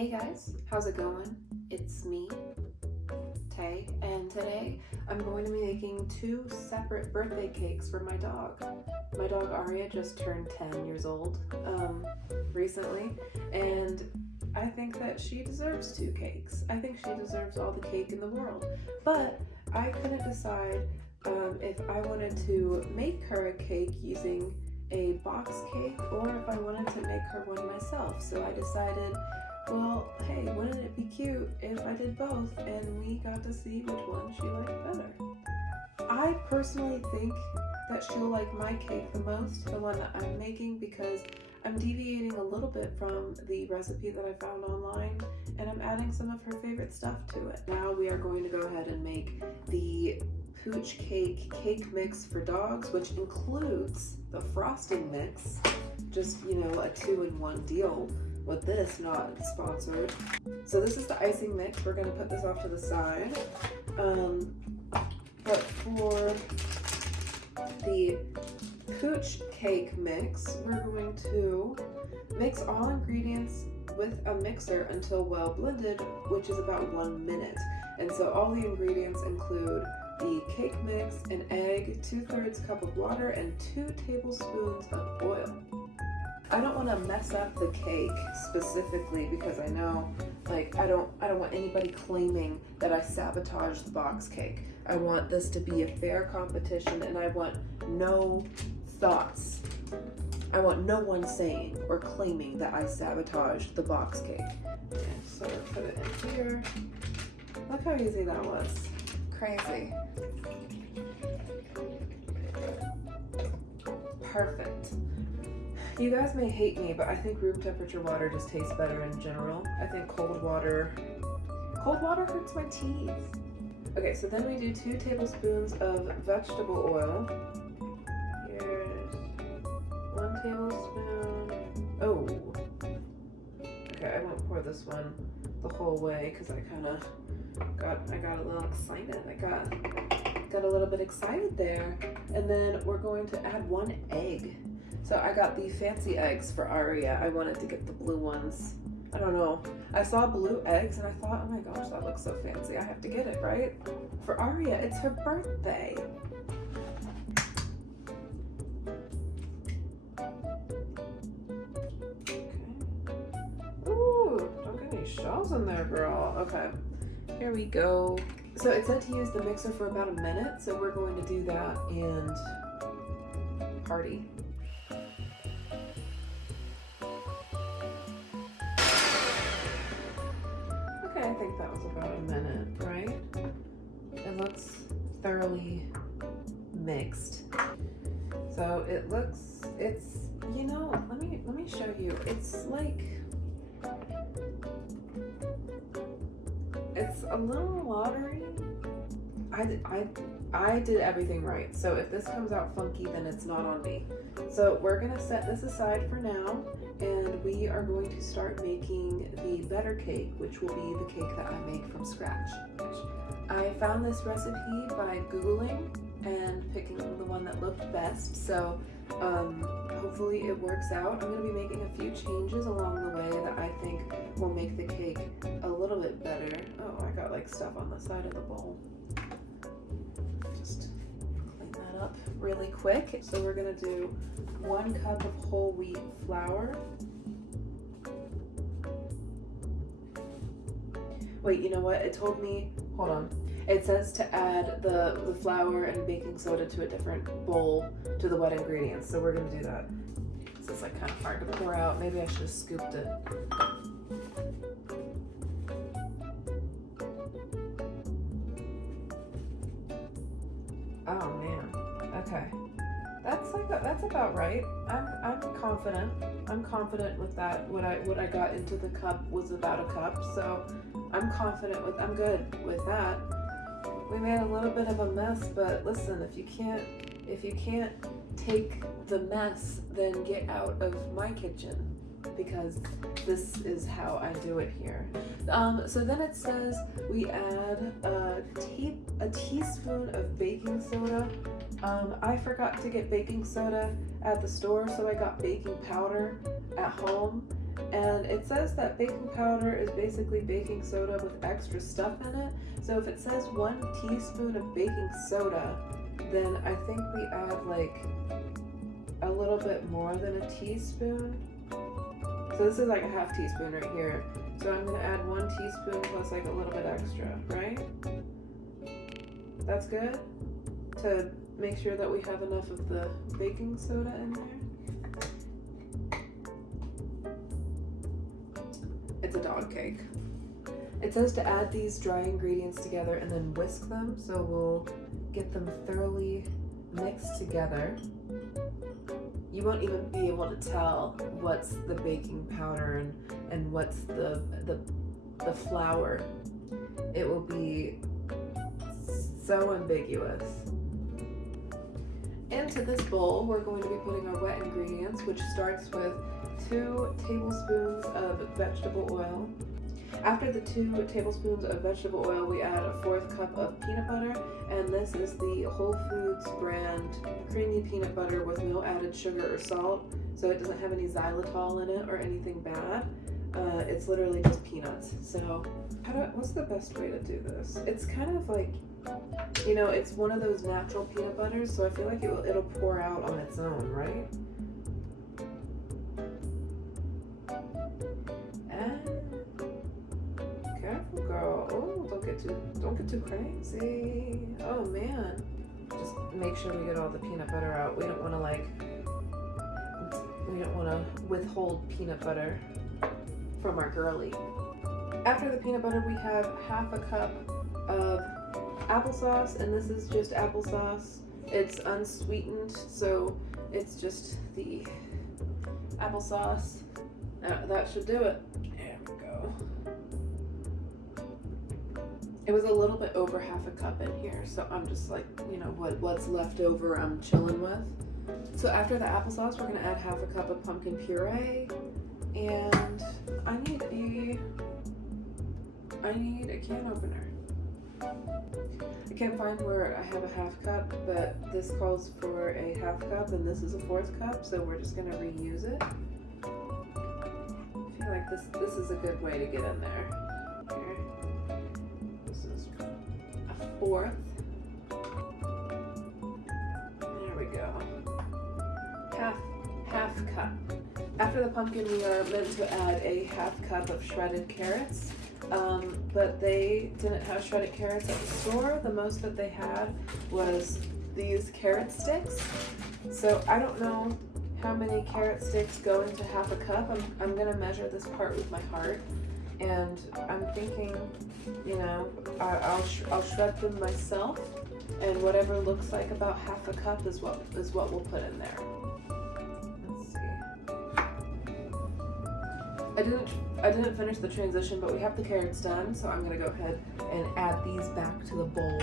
Hey guys, how's it going? It's me, Tay, and today I'm going to be making two separate birthday cakes for my dog. My dog Aria just turned 10 years old recently, and I think that she deserves two cakes. I think she deserves all the cake in the world, but I couldn't decide if I wanted to make her a cake using a box cake or if I wanted to make her one myself. So I decided, well, hey, wouldn't it be cute if I did both and we got to see which one she liked better? I personally think that she'll like my cake the most, the one that I'm making, because I'm deviating a little bit from the recipe that I found online and I'm adding some of her favorite stuff to it. Now we are going to go ahead and make the Pooch cake mix for dogs, which includes the frosting mix, just, you know, a 2-in-1 deal with this, not sponsored. So this is the icing mix. We're gonna put this off to the side. But for the Pooch cake mix, we're going to mix all ingredients with a mixer until well blended, which is about 1 minute. And so all the ingredients include the cake mix, an egg, 2/3 cup of water, and 2 tablespoons of oil. I don't want to mess up the cake specifically because I know, like, I don't want anybody claiming that I sabotaged the box cake. I want this to be a fair competition, and I want no thoughts. I want no one saying or claiming that I sabotaged the box cake. Okay, so put it in here. Look how easy that was. Crazy. Perfect. You guys may hate me, but I think room temperature water just tastes better in general. I think cold water hurts my teeth. Okay, so then we do 2 tablespoons of vegetable oil. Here's 1 tablespoon. Oh. Okay, I won't pour this one the whole way because I got a little excited. I got a little bit excited there. And then we're going to add 1 egg. So I got the fancy eggs for Aria. I wanted to get the blue ones. I don't know. I saw blue eggs and I thought, oh my gosh, that looks so fancy. I have to get it, right? For Aria, it's her birthday. Okay. Ooh, don't get any shells in there, girl. Okay, here we go. So it said to use the mixer for about 1 minute, so we're going to do that and party. Okay, I think that was about 1 minute, right? It looks thoroughly mixed. So it's, you know, let me show you. It's like, it's a little watery. I did everything right. So if this comes out funky, then it's not on me. So we're gonna set this aside for now, and we are going to start making the better cake, which will be the cake that I make from scratch. I found this recipe by Googling and picking the one that looked best. So hopefully it works out. I'm gonna be making a few changes along the way that I think will make the cake a little bit better. Oh, I got like stuff on the side of the bowl. Just clean that up really quick. So we're gonna do 1 cup of whole wheat flour. Wait, you know what? It told me, hold on. It says to add the flour and baking soda to a different bowl to the wet ingredients. So we're gonna do that. This is like kind of hard to pour out. Maybe I should have scooped it. Oh man, okay. That's about right. I'm confident. I'm confident with that. What I got into the cup was about a cup, so I'm good with that. We made a little bit of a mess, but listen, if you can't take the mess, then get out of my kitchen, because this is how I do it here. So then it says we add a teaspoon of baking soda. I forgot to get baking soda at the store, so I got baking powder at home, And it says that baking powder is basically baking soda with extra stuff in it. So if it says 1 teaspoon of baking soda, then I think we add like a little bit more than a teaspoon. So this is like a half teaspoon right here. So I'm gonna add 1 teaspoon plus like a little bit extra, right? That's good? To make sure that we have enough of the baking soda in there. It's a dog cake. It says to add these dry ingredients together and then whisk them, so we'll get them thoroughly mixed together. You won't even be able to tell what's the baking powder and what's the flour. It will be so ambiguous. Into this bowl, we're going to be putting our wet ingredients, which starts with 2 tablespoons of vegetable oil. After the 2 tablespoons of vegetable oil, we add a 1/4 cup of peanut butter, and this is the Whole Foods brand creamy peanut butter with no added sugar or salt, so it doesn't have any xylitol in it or anything bad. It's literally just peanuts. So what's the best way to do this? It's kind of like, you know, it's one of those natural peanut butters, so I feel like it'll pour out on its own, right? And careful, girl. Oh, don't get too crazy. Oh man. Just make sure we get all the peanut butter out. We don't want to withhold peanut butter from our girly. After the peanut butter, we have 1/2 cup of applesauce, and this is just applesauce. It's unsweetened, so it's just the applesauce. That should do it. There we go. It was a little bit over 1/2 cup in here, so I'm just like, you know, what's left over I'm chilling with. So after the applesauce, we're gonna add 1/2 cup of pumpkin puree, and I need a can opener. I can't find where I have a 1/2 cup, but this calls for a 1/2 cup, and this is a 1/4 cup, so we're just gonna reuse it. I feel like this is a good way to get in there. Here. This is a 1/4. There we go. Half cup. After the pumpkin, we are meant to add a 1/2 cup of shredded carrots. But they didn't have shredded carrots at the store. The most that they had was these carrot sticks. So I don't know how many carrot sticks go into 1/2 cup. I'm gonna measure this part with my heart, and I'm thinking, you know, I'll shred them myself, and whatever looks like about 1/2 cup is what we'll put in there. Let's see. I didn't finish the transition, but we have the carrots done, so I'm gonna go ahead and add these back to the bowl.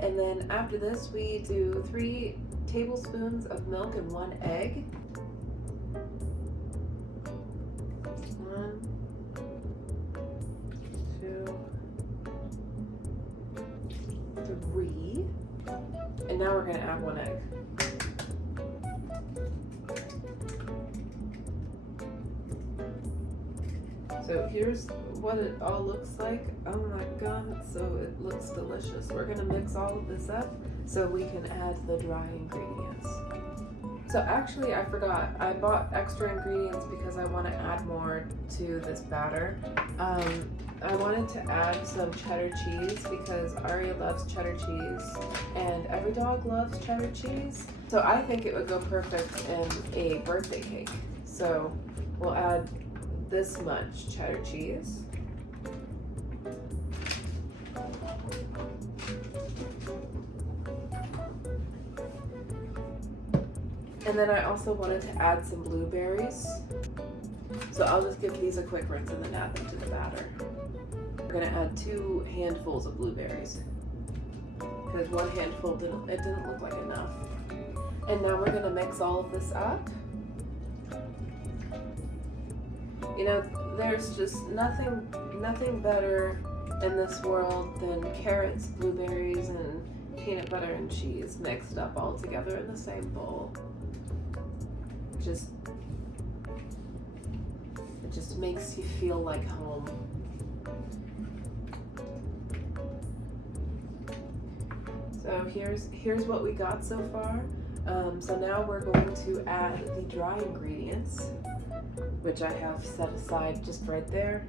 And then after this, we do 3 tablespoons of milk and 1 egg. 1, 2, 3. And now we're going to add 1 egg. So here's what it all looks like. Oh my god, so it looks delicious. We're going to mix all of this up so we can add the dry ingredients. So actually, I forgot. I bought extra ingredients because I want to add more to this batter. I wanted to add some cheddar cheese because Aria loves cheddar cheese, and every dog loves cheddar cheese. So I think it would go perfect in a birthday cake. So we'll add this much cheddar cheese. And then I also wanted to add some blueberries. So I'll just give these a quick rinse and then add them to the batter. We're gonna add 2 handfuls of blueberries because 1 handful didn't look like enough. And now we're gonna mix all of this up. You know, there's just nothing better in this world than carrots, blueberries, and peanut butter and cheese mixed up all together in the same bowl. It just makes you feel like home. So here's what we got so far. So now we're going to add the dry ingredients, which I have set aside just right there.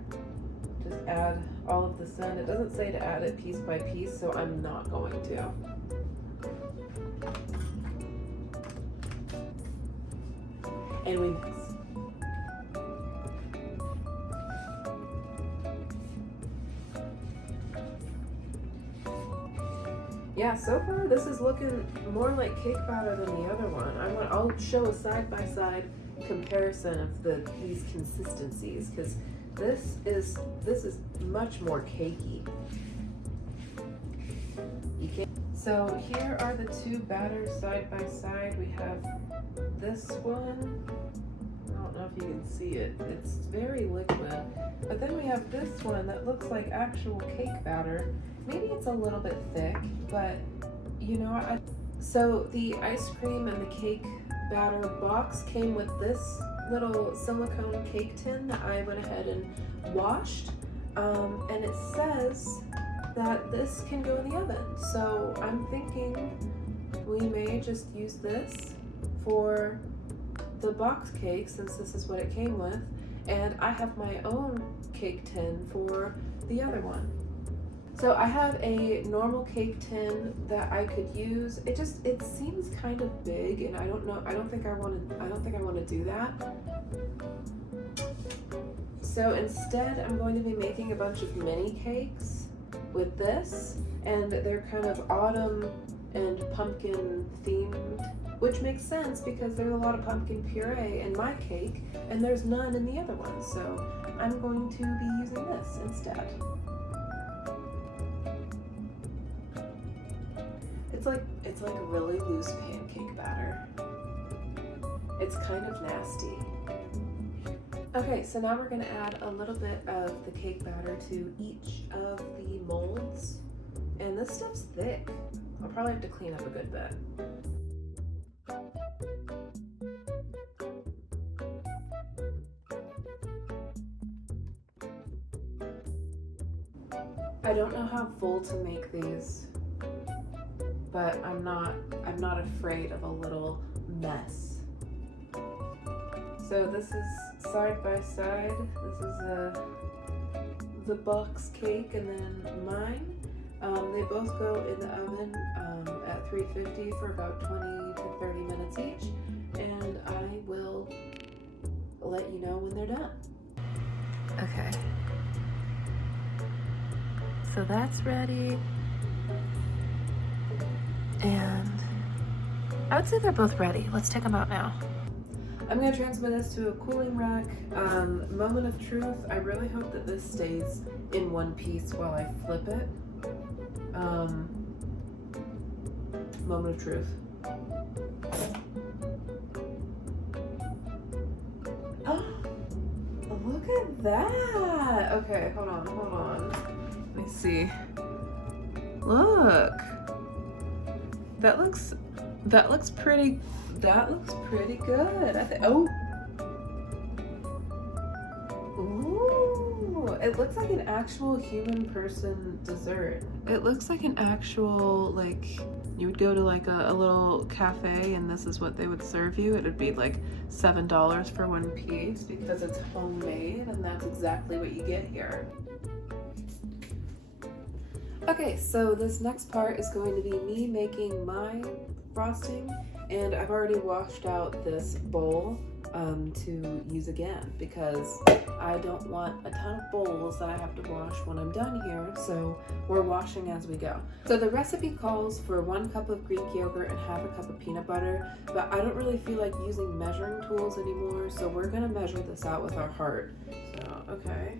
Just add all of this in. It doesn't say to add it piece by piece, so I'm not going to. And we mix. Yeah, so far this is looking more like cake batter than the other one. I'll show a side-by-side comparison of these consistencies, because this is much more cakey. So here are the two batters side by side. We have this one. I don't know if you can see it. It's very liquid. But then we have this one that looks like actual cake batter. Maybe it's a little bit thick, but you know, so the ice cream and the cake batter box came with this little silicone cake tin that I went ahead and washed, and it says that this can go in the oven. So I'm thinking we may just use this for the box cake, since this is what it came with, and I have my own cake tin for the other one. So I have a normal cake tin that I could use. It seems kind of big, and I don't think I want to do that. So instead, I'm going to be making a bunch of mini cakes with this, and they're kind of autumn and pumpkin themed, which makes sense because there's a lot of pumpkin puree in my cake, and there's none in the other one. So I'm going to be using this instead. It's like a really loose pancake batter. It's kind of nasty. Okay, so now we're gonna add a little bit of the cake batter to each of the molds. And this stuff's thick. I'll probably have to clean up a good bit. I don't know how full to make these, but I'm not afraid of a little mess. So this is side by side. This is the box cake, and then mine. They both go in the oven at 350 for about 20 to 30 minutes each, and I will let you know when they're done. Okay. So that's ready. And I would say they're both ready. Let's take them out now. I'm gonna transfer this to a cooling rack. Moment of truth, I really hope that this stays in one piece while I flip it. Moment of truth. Oh, look at that. Okay, hold on. Let me see. Look. That looks pretty good. Oh. Ooh, it looks like an actual human person dessert. It looks like an actual, like, you would go to like a little cafe and this is what they would serve you. It would be like $7 for one piece because it's homemade, and that's exactly what you get here. Okay, so this next part is going to be me making my frosting, and I've already washed out this bowl to use again because I don't want a ton of bowls that I have to wash when I'm done here, so we're washing as we go. So the recipe calls for 1 cup of Greek yogurt and half a cup of peanut butter, but I don't really feel like using measuring tools anymore, so we're gonna measure this out with our heart. So, okay.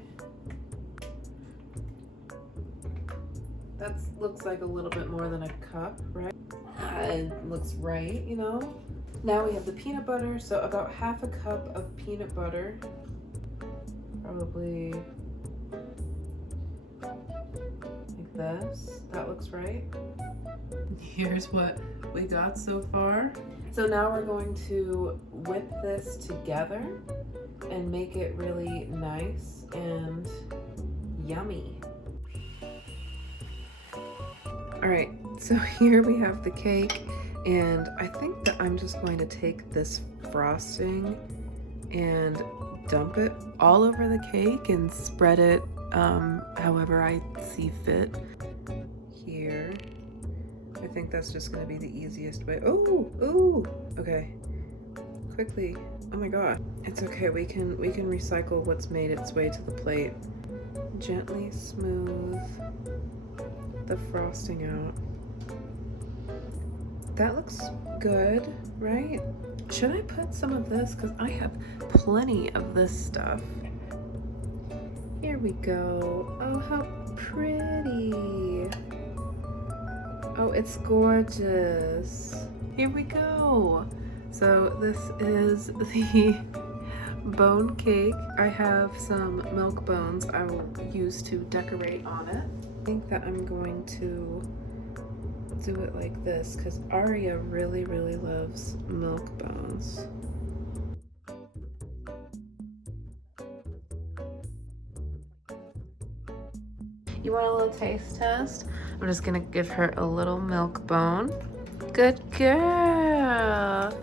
That looks like a little bit more than a cup, right? It looks right, you know? Now we have the peanut butter, so about half a cup of peanut butter. Probably like this. That looks right. Here's what we got so far. So now we're going to whip this together and make it really nice and yummy. All right, so here we have the cake, and I think that I'm just going to take this frosting and dump it all over the cake and spread it however I see fit. Here, I think that's just gonna be the easiest way. Oh, okay. Quickly, oh my God. It's okay, we can recycle what's made its way to the plate. Gently smooth the frosting out. That looks good, right? Should I put some of this? Because I have plenty of this stuff. Here we go. Oh, how pretty. Oh, it's gorgeous. Here we go. So this is the bone cake. I have some milk bones I will use to decorate on it. I think that I'm going to do it like this because Aria really loves milk bones. You want a little taste test? I'm just gonna give her a little milk bone. Good girl.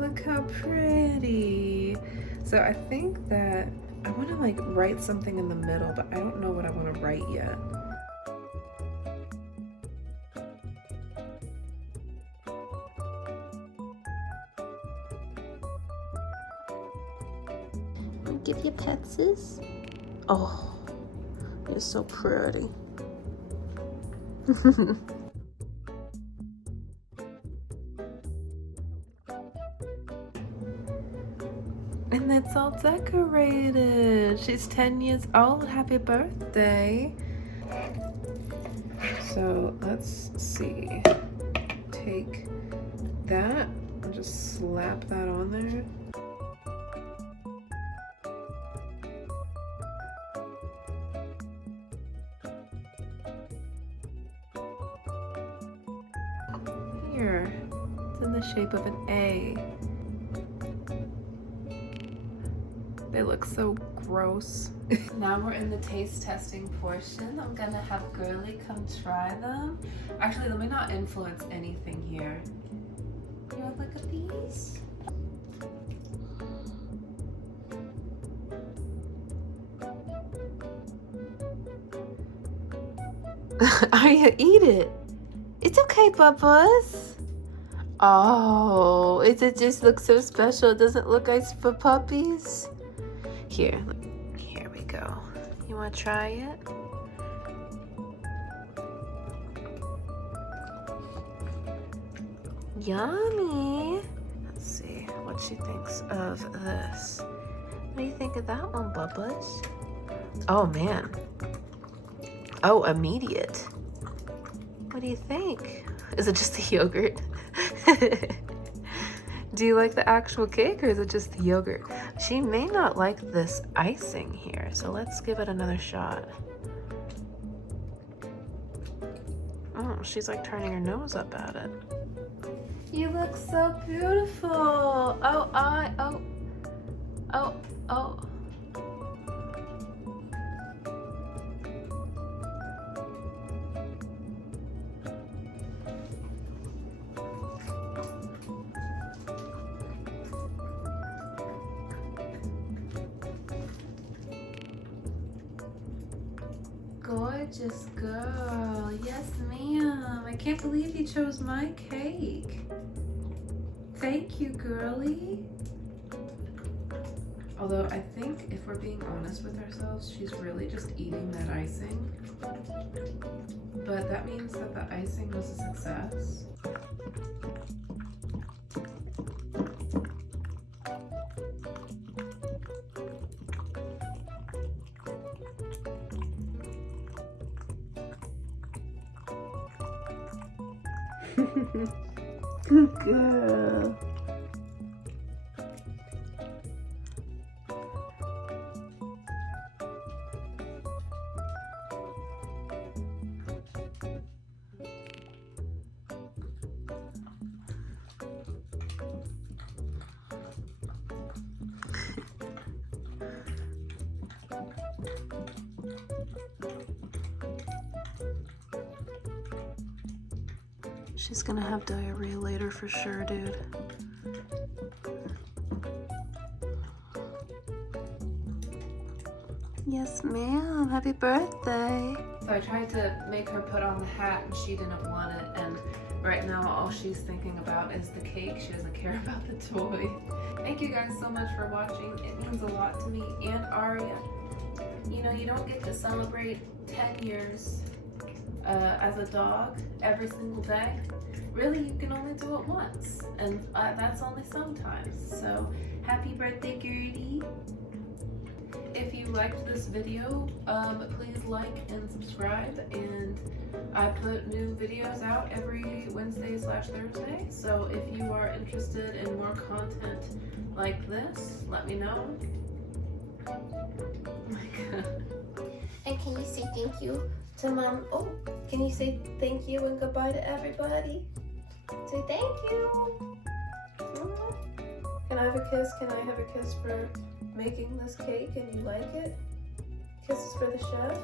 Look how pretty. So I think that I want to like write something in the middle, but I don't know what I want to write yet. Give you petses. Oh, you're so pretty. And it's all decorated. She's 10 years old. Happy birthday. So let's see. Take that and just slap that on there. Here, it's in the shape of an A. They look so gross. Now we're in the taste testing portion. I'm gonna have Girly come try them. Actually, let me not influence anything here. You wanna look at these? Arya, eat it. It's okay, Bubba's. Oh, it just looks so special. It doesn't look nice for puppies. Here we go. You want to try it? Yummy. Let's see what she thinks of this. What do you think of that one, Bubba's? Oh, man. Oh, immediate. What do you think? Is it just the yogurt? Do you like the actual cake or is it just the yogurt? She may not like this icing here, so let's give it another shot. Oh, she's like turning her nose up at it. You look so beautiful. Oh. Gorgeous girl. Yes, ma'am. I can't believe you chose my cake. Thank you, girly. Although I think if we're being honest with ourselves, she's really just eating that icing. But that means that the icing was a success. Good girl. She's gonna have diarrhea later for sure, dude. Yes, ma'am. Happy birthday. So I tried to make her put on the hat and she didn't want it. And right now all she's thinking about is the cake. She doesn't care about the toy. Thank you guys so much for watching. It means a lot to me and Aria. You know, you don't get to celebrate 10 years as a dog every single day. Really, you can only do it once. And that's only sometimes. So happy birthday, Gertie. If you liked this video, please like and subscribe, and I put new videos out every Wednesday/Thursday, so if you are interested in more content like this, let me know. Oh my God. And can you say thank you to Mom? Oh, can you say thank you and goodbye to everybody? Say thank you. Can I have a kiss? Can I have a kiss for making this cake and you like it? Kisses for the chef.